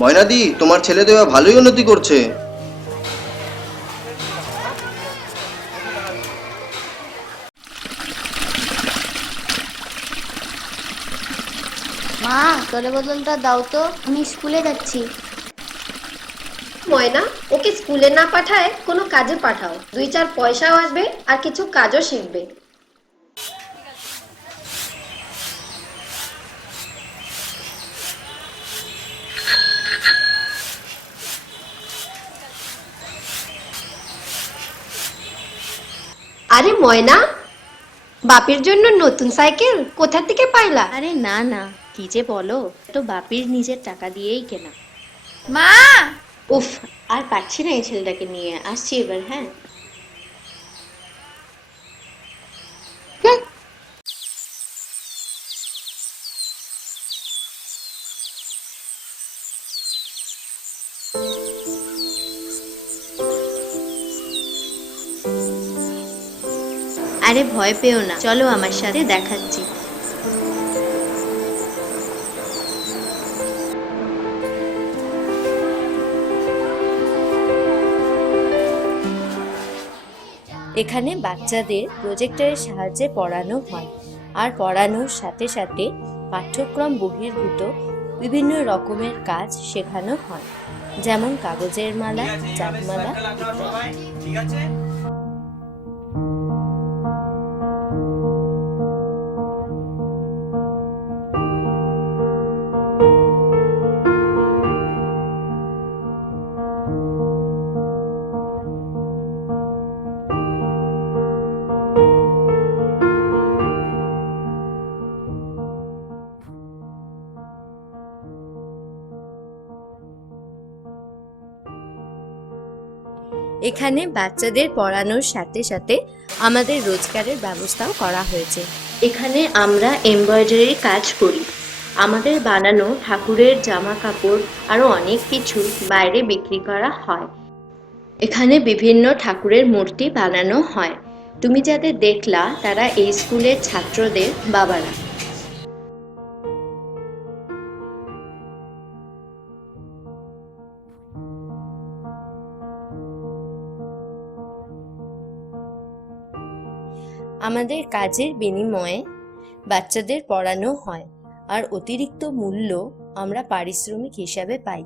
ময়নাদি, তোমার ছেলে তো এবার ভালোই উন্নতি করছে। মা, জলের বোতলটা দাও তো, আমি স্কুলে যাচ্ছি। ময়না, ওকে স্কুলে না পাঠায় কোনো কাজে পাঠাও, 2-4 পয়সাও আসবে আর কিছু কাজও শিখবে। আরে ময়না, বাপের জন্য নতুন সাইকেল কোথা থেকে পাইলা? আরে না না, কি যে বলো, তো বাপির নিজের টাকা দিয়েই কেনা। মা, উফ, আর পারছি না এই ছেলেটাকে নিয়ে, আসছি এবার। হ্যাঁ, আরে ভয় পেও না, চলো আমার সাথে, দেখাচ্ছি। এখানে বাচ্চাদের প্রজেক্টরের সাহায্যে পড়ানো হয়, আর পড়ানোর সাথে সাথে পাঠ্যক্রম বহির্ভূত বিভিন্ন রকমের কাজ শেখানো হয়, যেমন কাগজের মালা, চাঁদমালা ইত্যাদি। এখানে বাচ্চাদের পড়ানোর সাথে সাথে আমাদের রোজগারের ব্যবস্থাও করা হয়েছে। এখানে আমরা এমব্রয়ডারির কাজ করি, আমাদের বানানো ঠাকুরের জামা কাপড় আরও অনেক কিছু বাইরে বিক্রি করা হয়। এখানে বিভিন্ন ঠাকুরের মূর্তি বানানো হয়। তুমি যাদের দেখলা তারা এই স্কুলের ছাত্রদের বাবারা। আমাদের কাজের বিনিময়ে বাচ্চাদের পড়ানো হয়, আর অতিরিক্ত মূল্য আমরা পারিশ্রমিক হিসাবে পাই।